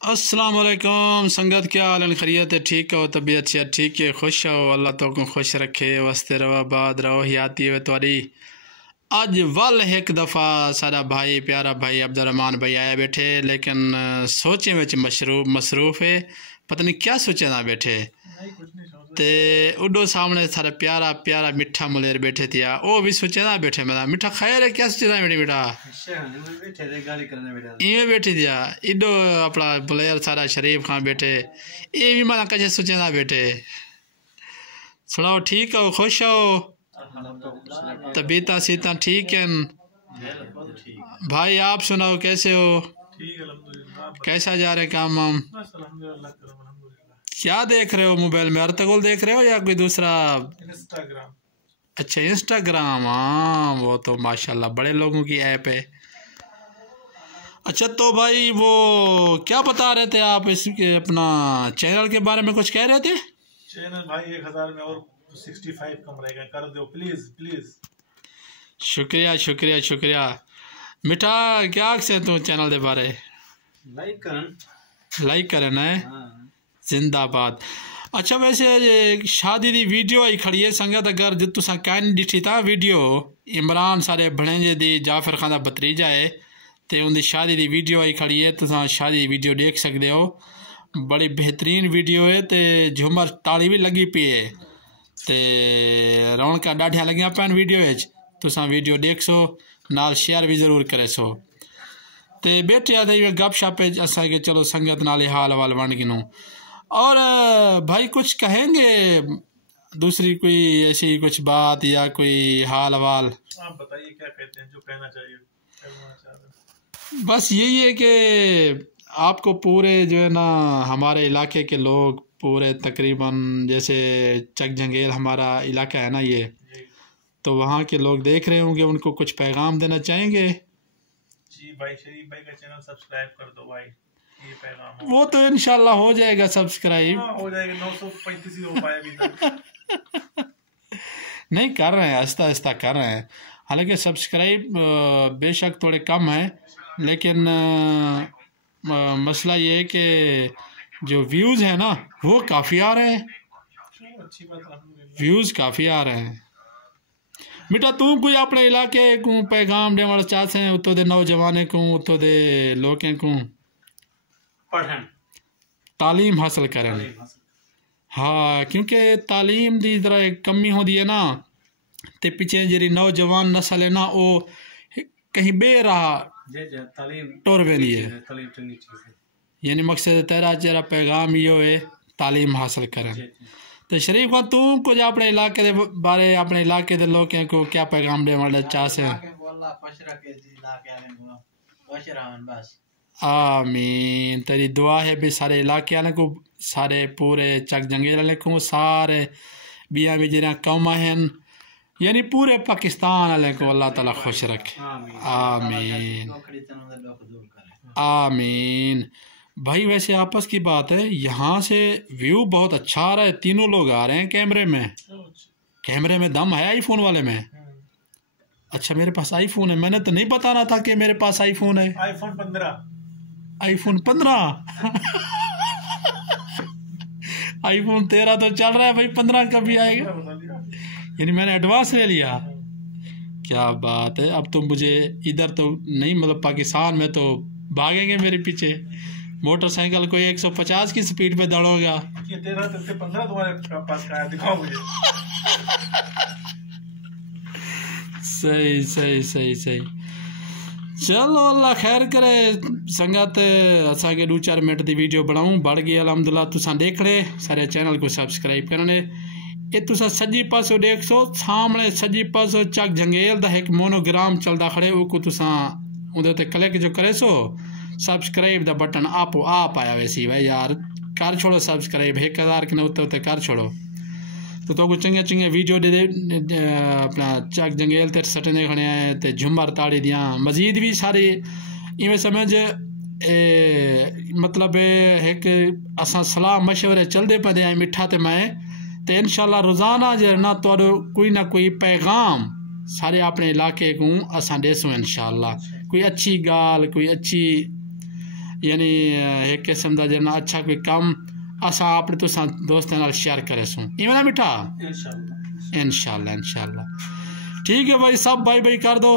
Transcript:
अस्सलाम वालेकुम संगत, क्या हाल है? खैरियत है? ठीक हो? तबीयत से ठीक है? खुश हो? अल्लाह तो को खुश रखे, वस्ते रहो, आबाद रहो। याद है तुआरी अज वल एक दफ़ा सारा भाई, प्यारा भाई अब्दुर्रहमान भाई आया बैठे, लेकिन सोचे में मसरूफ़ है, पता नहीं क्या सोचे ना बैठे। ते उडो सामने सारा प्यारा प्यारा मिठा मुलेर बैठे थिया, ओ भी सोचे ना बैठे, मेरा मिठा खैर है, क्या सोचे ना बेटी बेटा इवें बैठी दिया। इडो अपना बुलेर सारा शरीफ खान बैठे, ये भी माना कचे सोचे ना बैठे। सुनाओ, ठीक हो? खुश हो? तबीयत सीता ठीक है भाई? आप सुनाओ, कैसे हो? कैसा जा रहे काम वाम? क्या देख रहे हो मोबाइल में? अर्तगोल देख रहे हो या कोई दूसरा? इंस्टाग्राम। अच्छा, इंस्टाग्राम। हाँ, वो तो माशाल्लाह बड़े लोगों की ऐप है। अच्छा, तो भाई वो क्या बता रहे थे आप इसके अपना चैनल के बारे में? कुछ कह रहे थे। चैनल भाई 1000 में और 65 कम रहेगा, कर दो प्लीज प्लीज। शुक्रिया शुक्रिया शुक्रिया। मिठा क्या से तू चैनल के बारे? लाइक करन है। जिंदाबाद। अच्छा, वैसे शादी की वीडियो आई खड़ी है संगत, अगर जो तुसा कैन दिखी था वीडियो, इमरान सारे भणेजे दी जाफर खान का भतरीजा है, तो उनकी शादी की वीडियो आई खड़ी है, तुसा शादी की वीडियो देख सकते हो। बड़ी बेहतरीन वीडियो है, तो झूमर ताली भी लगी पी है, तो रौनक ढाढ़िया लगिया पैन वीडियो। तुसा वीडियो देख सो, नाल शेयर भी जरूर करे सो। तो बैठे थे गप शप असा के चलो संगत नाले हाल वाल वन गिनो। और भाई कुछ कहेंगे दूसरी कोई ऐसी कुछ बात या कोई हाल वाल? आप बताइए क्या कहते हैं, जो कहना चाहिए। बस यही है कि आपको पूरे जो है ना हमारे इलाके के लोग पूरे तकरीबन, जैसे चक जंगेल हमारा इलाका है ना ये, तो वहाँ के लोग देख रहे होंगे, उनको कुछ पैगाम देना चाहेंगे? जी भाई, शरीफ भाई का चैनल सब्सक्राइब कर दो भाई, ये पैगाम वो तो इंशाल्लाह हो जाएगा सब्सक्राइब। हो जाएगा, 935 ही हो पाया अभी तक। नहीं, कर रहे हैं, आहिस्ता आहिस्ता कर रहे हैं। हालांकि सब्सक्राइब बेशक थोड़े कम है, लेकिन मसला ये है कि जो व्यूज़ है ना वो काफ़ी आ रहे हैं। अच्छी बात, व्यूज़ काफ़ी आ रहे हैं। बेटा तू कोई अपने इलाके को पैगाम देना चाहते हैं उतो दे नौजवाने को, उतो दे लोगों को? पढ़न, तालीम हासिल करें। हाँ, क्योंकि तालीम की जरा कमी होती है ना, तो पिछे जी नौजवान नस्ल है ना वो कहीं बे रहा टुर वेंदी है। यानी मकसद तेरा जरा पैगाम यो है तालीम हासिल करें। तो शरीफ खान, तू कुछ अपने इलाके दे बारे, अपने इलाके दे लोगों को क्या पैगाम देना चाहते हैं? आमीन, तेरी दुआ है भी सारे इलाके वाले को, सारे पूरे चक जंगेल वाले को, सारे बिया भी जिन्हें कौमा हैं, यानी पूरे पाकिस्तान वाले को अल्लाह ताला खुश रखे। आमीन आमीन। भाई वैसे आपस की बात है, यहाँ से व्यू बहुत अच्छा आ रहा है, तीनों लोग आ रहे हैं कैमरे में। कैमरे में दम है आईफोन वाले में? अच्छा, मेरे पास आईफोन है, मैंने तो नहीं बताना था कि मेरे पास आईफोन है। आईफोन 15। आईफोन 15? आईफोन 13 तो चल रहा है भाई, 15 कभी आएगा? यानी मैंने एडवांस ले लिया। क्या बात है। अब तो मुझे इधर तो नहीं, मतलब पाकिस्तान में तो भागेंगे मेरे पीछे। मोटरसाइकिल को 150 की स्पीड पे दौड़ोगा। 13 से 15 तुम्हारे पास का है, दिखाओ मुझे। सही सही सही सही। चलो अल्लाह खैर करे संगत, असा के 2-4 मिनट की वीडियो बनाऊँ बढ़ गई अलहमदुल्ला। तुसा देख ले, सारे चैनल को सब्सक्राइब करने। ये तुसा सजी पासो देख सो, सामने सजी पासो चक जंगेल दा एक मोनोग्राम चलता खड़े, वो तुसा उधर ते क्लिक जो करे सो सब्सक्राइब दा बटन आप आया। वैसे भाई यार कर छोड़ो सब्सक्राइब, 1000 के उत्ते कर छोड़ो, तो कुछ चंगे चंगे वीडियो दे अपना चक जंगेल ते सटने खड़े हैं, ते झुमर ताड़ी दियाँ मजीद भी सारी इवें समझ मतलब एक असा सलाह मशवरे चलते पे हैं मिठा ते मैं, तो इंशाल्लाह रोज़ाना जो ना तो कोई ना कोई पैगाम सारे अपने इलाके को असा देसो इंशाल्लाह। कोई अच्छी गाल, कोई अच्छी यानी एक किस्म का जना अच्छा कोई काम असा अपने तुसा दोस्तों नाल शेयर करे सूँ इवें मिठा इंशाल्लाह इंशाल्लाह इंशाल्लाह ठीक है भाई सब भाई भाई कर दो।